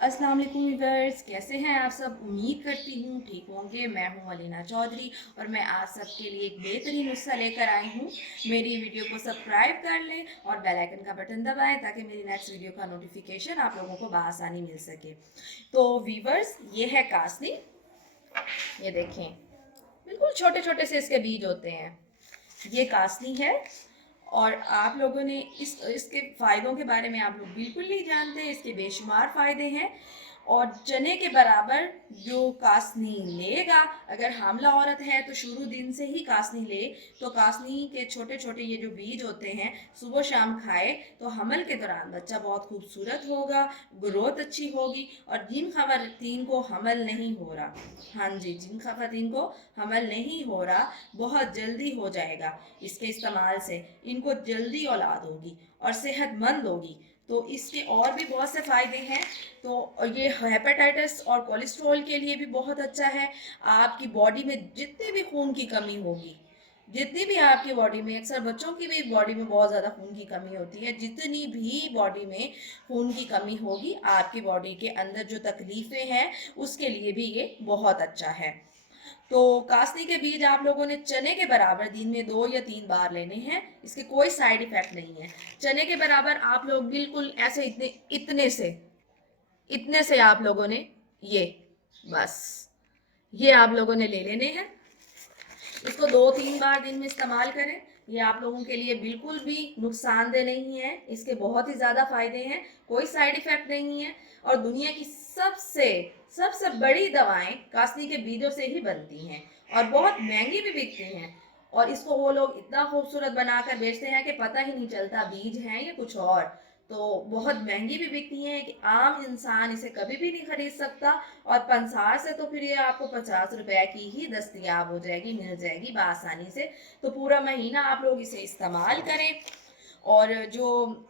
अस्सलाम वालेकुम व्यूअर्स, कैसे हैं आप सब। उम्मीद करती हूँ ठीक होंगे। मैं हूँ अलीना चौधरी और मैं आज सबके लिए एक बेहतरीन नुस्खा लेकर आई हूँ। मेरी वीडियो को सब्सक्राइब कर लें और बेल आइकन का बटन दबाएं ताकि मेरी नेक्स्ट वीडियो का नोटिफिकेशन आप लोगों को बआसानी मिल सके। तो व्यूअर्स, ये है कासनी। ये देखें, बिल्कुल छोटे छोटे से इसके बीज होते हैं। ये कासनी है और आप लोगों ने इसके फ़ायदों के बारे में आप लोग बिल्कुल नहीं जानते। इसके बेशुमार फ़ायदे हैं और चने के बराबर जो कासनी लेगा, अगर हामला औरत है तो शुरू दिन से ही कासनी ले, तो कासनी के छोटे छोटे ये जो बीज होते हैं सुबह शाम खाए तो हमल के दौरान बच्चा बहुत खूबसूरत होगा, ग्रोथ अच्छी होगी। और जिन खवातीन को हमल नहीं हो रहा, हाँ जी, जिन खवातीन को हमल नहीं हो रहा, बहुत जल्दी हो जाएगा इसके इस्तेमाल से। इनको जल्दी औलाद होगी और सेहतमंद होगी। तो इसके और भी बहुत से फ़ायदे हैं। तो ये हेपेटाइटिस और कोलेस्ट्रॉल के लिए भी बहुत अच्छा है। आपकी बॉडी में जितनी भी खून की कमी होगी, जितनी भी आपकी बॉडी में, अक्सर बच्चों की भी बॉडी में बहुत ज़्यादा खून की कमी होती है, जितनी भी बॉडी में खून की कमी होगी, आपकी बॉडी के अंदर जो तकलीफ़ें हैं उसके लिए भी ये बहुत अच्छा है। तो कासनी के बीज आप लोगों ने चने के बराबर दिन में 2 या 3 बार लेने हैं। इसके कोई साइड इफेक्ट नहीं है। चने के बराबर आप लोग बिल्कुल ऐसे इतने से आप लोगों ने ये बस ये आप लोगों ने ले लेने हैं। इसको 2-3 बार दिन में इस्तेमाल करें। ये आप लोगों के लिए बिल्कुल भी नुकसानदेह नहीं है। इसके बहुत ही ज़्यादा फायदे हैं, कोई साइड इफेक्ट नहीं है। और दुनिया की सबसे सबसे बड़ी दवाएं कासनी के बीजों से ही बनती हैं और बहुत महंगी भी बिकती हैं। और इसको वो लोग इतना खूबसूरत बनाकर बेचते हैं कि पता ही नहीं चलता बीज हैं या कुछ और। तो बहुत महंगी भी बिकती हैं कि आम इंसान इसे कभी भी नहीं खरीद सकता। और पंसार से तो फिर ये आपको 50 रुपए की ही दस्तयाब हो जाएगी, मिल जाएगी बआसानी से। तो पूरा महीना आप लोग इसे इस्तेमाल करें और जो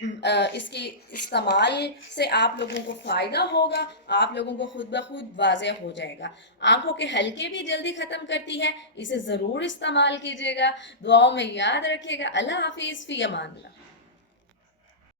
इसके इस्तेमाल से आप लोगों को फ़ायदा होगा, आप लोगों को खुद ब खुद वाज़ेह हो जाएगा। आंखों के हल्के भी जल्दी ख़त्म करती है, इसे ज़रूर इस्तेमाल कीजिएगा। दुआओं में याद रखिएगा। अल्लाह हाफिज़, फ़ी अमान अल्लाह।